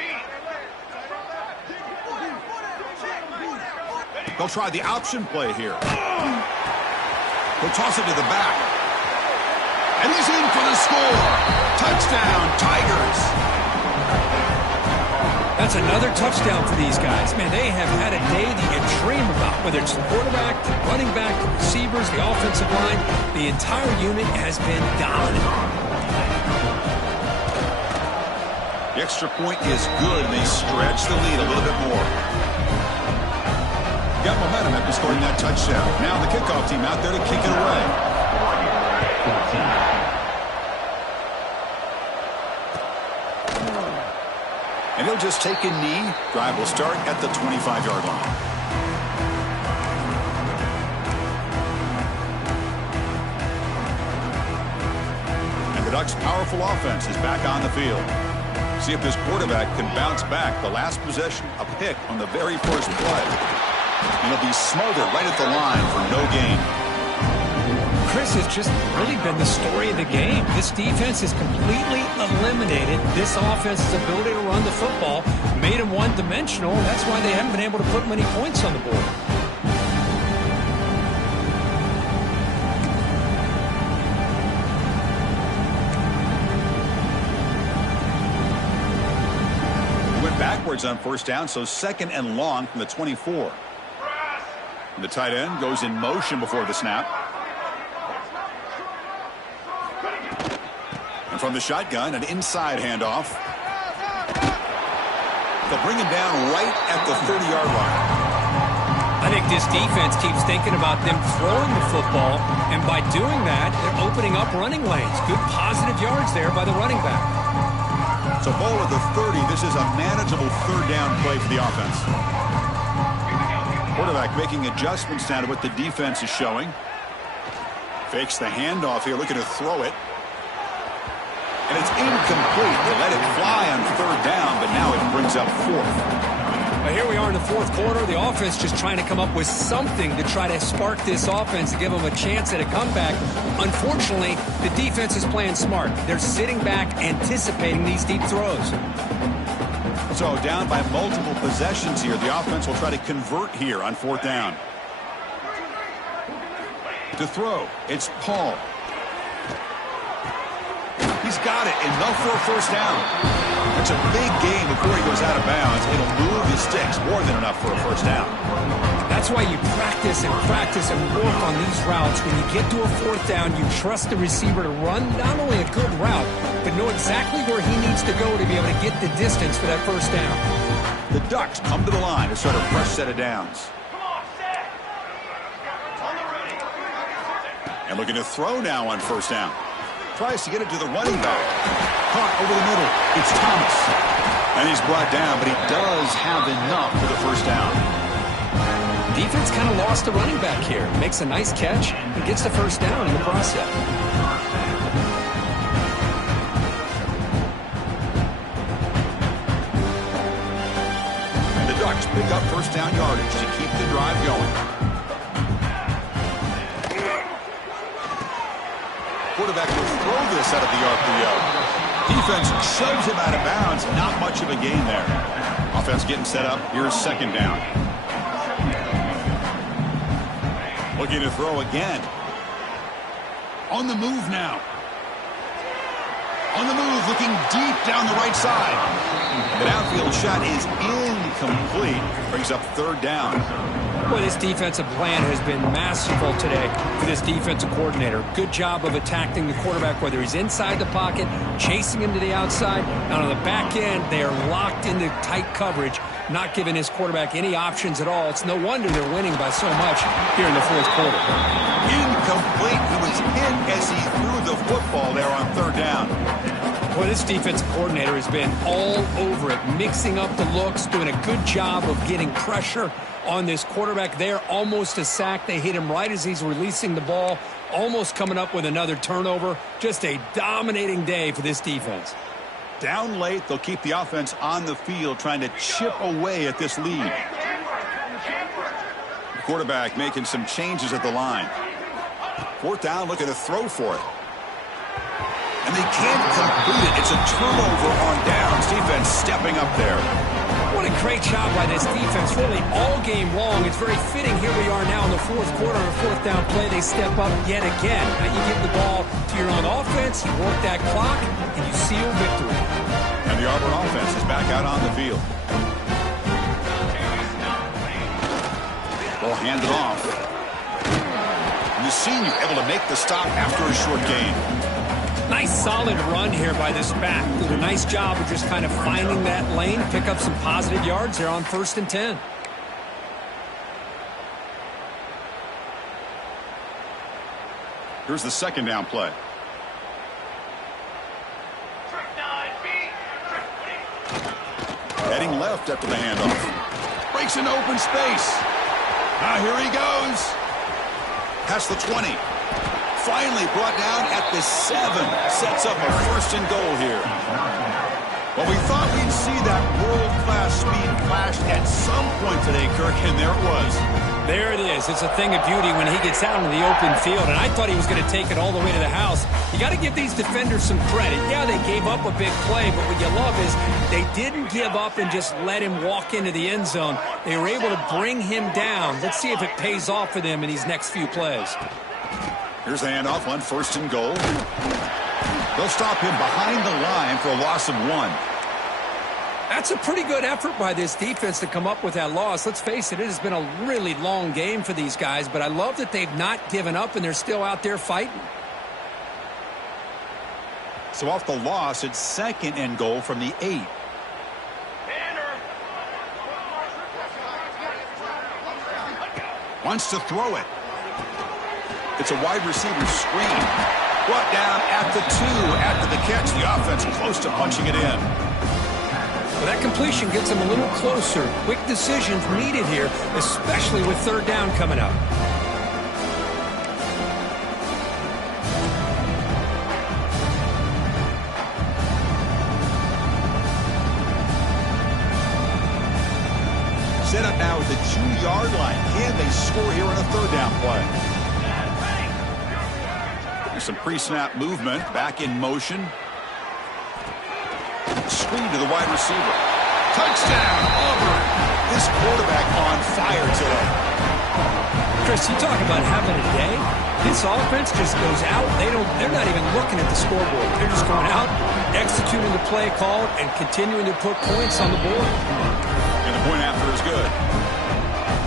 They'll try the option play here. He'll toss it to the back. And he's in for the score. Touchdown, Tigers. That's another touchdown for these guys. Man, they have had a day that you dream about, whether it's the quarterback, the running back, the receivers, the offensive line. The entire unit has been dominant. The extra point is good, and they stretch the lead a little bit more. Got momentum after scoring that touchdown. Now the kickoff team out there to kick it away. And he'll just take a knee. Drive will start at the 25-yard line. And the Ducks' powerful offense is back on the field. See if this quarterback can bounce back. The last possession, a pick on the very first play. And he'll be smothered right at the line for no gain. Chris, has just really been the story of the game. This defense has completely eliminated this offense's ability to run the football, made them one-dimensional. That's why they haven't been able to put many points on the board. Went backwards on 1st down, so 2nd and long from the 24. And the tight end goes in motion before the snap. And from the shotgun, an inside handoff. They'll bring him down right at the 30-yard line. I think this defense keeps thinking about them throwing the football, and by doing that, they're opening up running lanes. Good positive yards there by the running back. So ball at the 30. This is a manageable 3rd down play for the offense. Quarterback making adjustments now to what the defense is showing. Fakes the handoff here, looking to throw it. And it's incomplete. They let it fly on 3rd down, but now it brings up 4th. Well, here we are in the 4th quarter. The offense just trying to come up with something to try to spark this offense to give them a chance at a comeback. Unfortunately, the defense is playing smart. They're sitting back, anticipating these deep throws. So down by multiple possessions here. The offense will try to convert here on 4th down. To throw, it's Paul. He's got it, enough for a 1st down. It's a big game before he goes out of bounds. It'll move the sticks, more than enough for a 1st down. That's why you practice and work on these routes. When you get to a 4th down, you trust the receiver to run not only a good route, but know exactly where he needs to go to be able to get the distance for that 1st down. The Ducks come to the line to start a fresh set of downs. And looking to throw now on 1st down. Tries to get it to the running back. Caught over the middle. It's Thomas. And he's brought down, but he does have enough for the 1st down. Defense kind of lost the running back here. Makes a nice catch and gets the 1st down in the process. And the Ducks pick up 1st down yardage to keep the drive going. Quarterback will throw this out of the RPO. Defense shoves him out of bounds. Not much of a gain there. Offense getting set up. Here's 2nd down. Looking to throw again. On the move now. On the move, looking deep down the right side. The downfield shot is incomplete. Brings up 3rd down. Boy, this defensive plan has been masterful today for this defensive coordinator. Good job of attacking the quarterback, whether he's inside the pocket, chasing him to the outside. And on the back end, they are locked into tight coverage, not giving his quarterback any options at all. It's no wonder they're winning by so much here in the 4th quarter. Incomplete. He was hit as he threw the football there on 3rd down. Well, this defensive coordinator has been all over it, mixing up the looks, doing a good job of getting pressure on this quarterback there. Almost a sack. They hit him right as he's releasing the ball, almost coming up with another turnover. Just a dominating day for this defense. Down late, they'll keep the offense on the field trying to chip away at this lead. The quarterback making some changes at the line. 4th down, looking to throw for it. and they can't complete it. It's a turnover on downs. Defense stepping up there. What a great job by this defense, really all game long. It's very fitting. Here we are now in the fourth quarter, a fourth down play. They step up yet again. Now you give the ball to your own offense, you work that clock, and you seal victory. And the Auburn offense is back out on the field. Ball handed off. And the senior able to make the stop after a short gain. Nice solid run here by this back. Did a nice job of just kind of finding that lane, pick up some positive yards there on 1st and 10. Here's the second down play. Heading left after the handoff. Breaks into open space. Now here he goes. Past the 20. Finally brought down at the 7. Sets up a 1st and goal here. Well, we thought we'd see that world-class speed flashed at some point today, Kirk, and there it was. There it is. It's a thing of beauty when he gets out into the open field, and I thought he was going to take it all the way to the house. You got to give these defenders some credit. Yeah, they gave up a big play, but what you love is they didn't give up and just let him walk into the end zone. They were able to bring him down. Let's see if it pays off for them in these next few plays. Here's the handoff on 1st and goal. They'll stop him behind the line for a loss of 1. That's a pretty good effort by this defense to come up with that loss. Let's face it, it has been a really long game for these guys, but I love that they've not given up and they're still out there fighting. So off the loss, it's 2nd and goal from the 8. Wants to throw it. It's a wide receiver screen. Brought down at the 2 after the catch. The offense close to punching it in. Well, that completion gets them a little closer. Quick decisions needed here, especially with 3rd down coming up. Set up now at the 2-yard line. Can they score here on a 3rd down play? There's some pre-snap movement. Back in motion. Screen to the wide receiver. Touchdown, Auburn. This quarterback on fire today. Chris, you talk about having a day. This offense just goes out. They're not even looking at the scoreboard. They're just going out, executing the play called, and continuing to put points on the board. And the point after is good.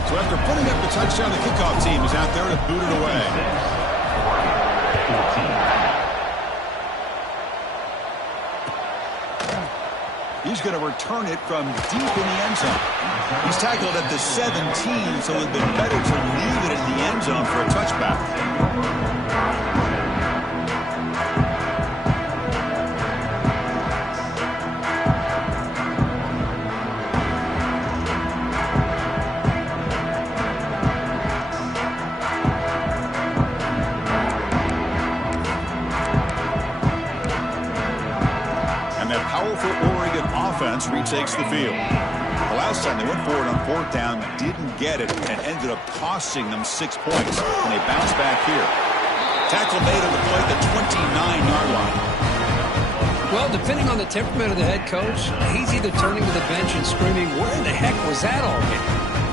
So after putting up the touchdown, the kickoff team is out there to boot it away. He's going to return it from deep in the end zone. He's tackled at the 17, so it would have been better to leave it in the end zone for a touchback. Retakes the field. The last time they went forward on 4th down, didn't get it, and ended up costing them 6 points. And they bounce back here. Tackle made on the play at the 29-yard line. Well, depending on the temperament of the head coach, he's either turning to the bench and screaming, where in the heck was that all game?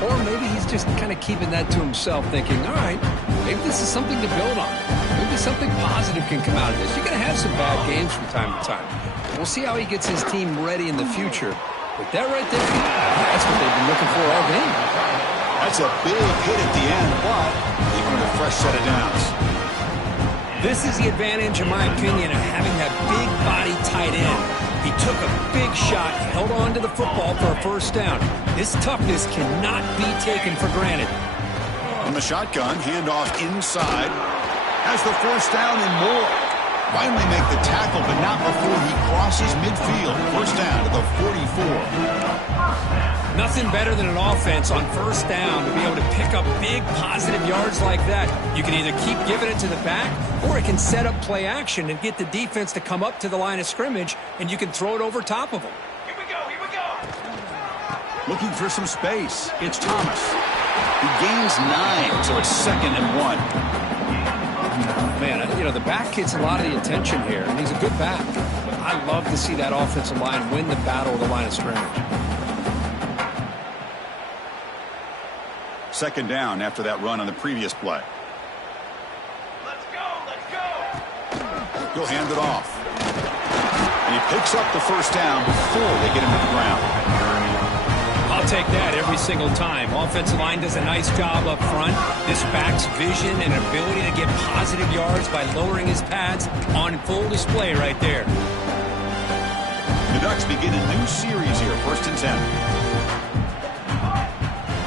Or maybe he's just kind of keeping that to himself, thinking, all right, maybe this is something to build on. Maybe something positive can come out of this. You're going to have some bad games from time to time. We'll see how he gets his team ready in the future. But that right there, that's what they've been looking for all game. That's a big hit at the end, but they earned a fresh set of downs. This is the advantage, in my opinion, of having that big body tight end. He took a big shot, held on to the football for a 1st down. This toughness cannot be taken for granted. On the shotgun, handoff inside. Has the 1st down and more. Finally make the tackle, but not before he crosses midfield. 1st down to the 44. Nothing better than an offense on 1st down to be able to pick up big positive yards like that. You can either keep giving it to the back, or it can set up play action and get the defense to come up to the line of scrimmage, and you can throw it over top of them. Here we go. Looking for some space. It's Thomas. He gains 9, so it's 2nd and 1. Man, you know, the back gets a lot of the attention here, and he's a good back. But I love to see that offensive line win the battle of the line of scrimmage. Second down after that run on the previous play. Let's go. He'll hand it off. And he picks up the first down before they get him to the ground. I'll take that every single time. Offensive line does a nice job up front. This back's vision and ability to get positive yards by lowering his pads on full display right there. The Ducks begin a new series here, 1st and 10.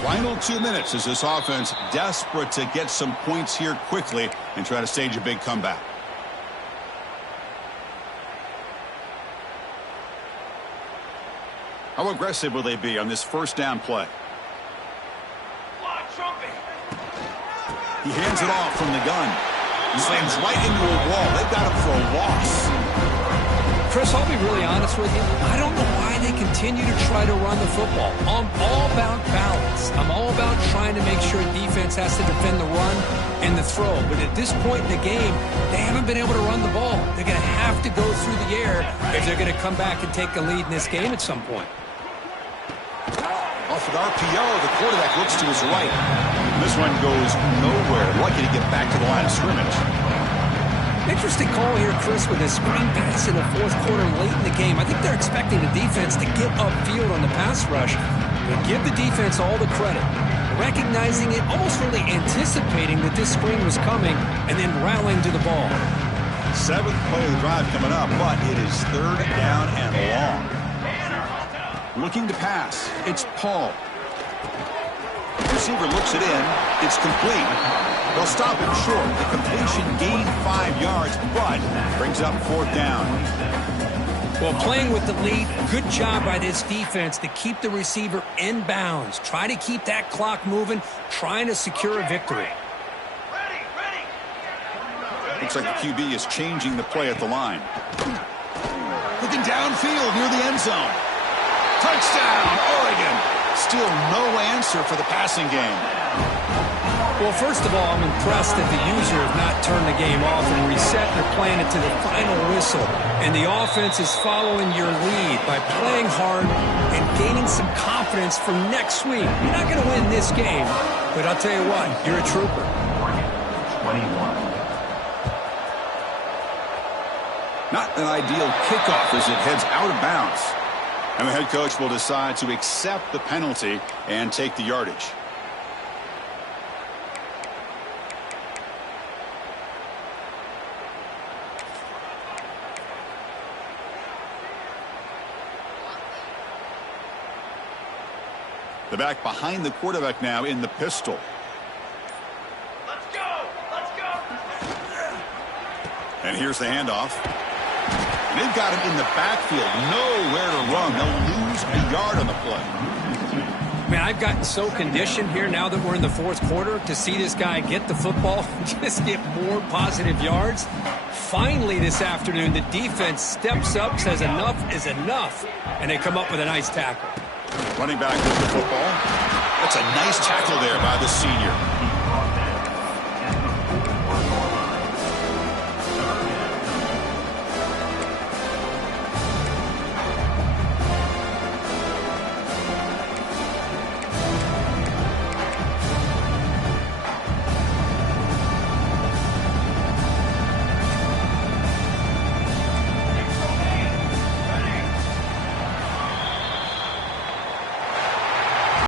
Final 2 minutes as this offense desperate to get some points here quickly and try to stage a big comeback. How aggressive will they be on this first down play? He hands it off from the gun. He slams right into a wall. They've got him for a loss. Chris, I'll be really honest with you. I don't know why they continue to try to run the football. I'm all about balance. I'm all about trying to make sure defense has to defend the run and the throw. But at this point in the game, they haven't been able to run the ball. They're going to have to go through the air if they're going to come back and take the lead in this game at some point. Off an RPO, the quarterback looks to his right. This one goes nowhere. Lucky to get back to the line of scrimmage. Interesting call here, Chris, with a screen pass in the fourth quarter late in the game. I think they're expecting the defense to get upfield on the pass rush and give the defense all the credit. Recognizing it, almost really anticipating that this screen was coming, and then rallying to the ball. 7th play of the drive coming up, but it is 3rd down and long. Looking to pass. It's Paul. Receiver looks it in. It's complete. They'll stop him short. The completion gained 5 yards, but brings up 4th down. Well, playing with the lead, good job by this defense to keep the receiver in bounds. Try to keep that clock moving, trying to secure a victory. Looks like the QB is changing the play at the line. Looking downfield near the end zone. Touchdown, Oregon. Still no answer for the passing game. Well, first of all, I'm impressed that the user has not turned the game off and reset their plan to the final whistle. And the offense is following your lead by playing hard and gaining some confidence for next week. You're not going to win this game, but I'll tell you what, you're a trooper. 21. Not an ideal kickoff as it heads out of bounds. And the head coach will decide to accept the penalty and take the yardage. The back behind the quarterback now in the pistol. Let's go! Let's go! And here's the handoff. And they've got him in the backfield. Nowhere to run. They'll lose a yard on the play. Man, I've gotten so conditioned here now that we're in the fourth quarter to see this guy get the football and just get more positive yards. Finally this afternoon, the defense steps up, says enough is enough, and they come up with a nice tackle. Running back with the football. That's a nice tackle there by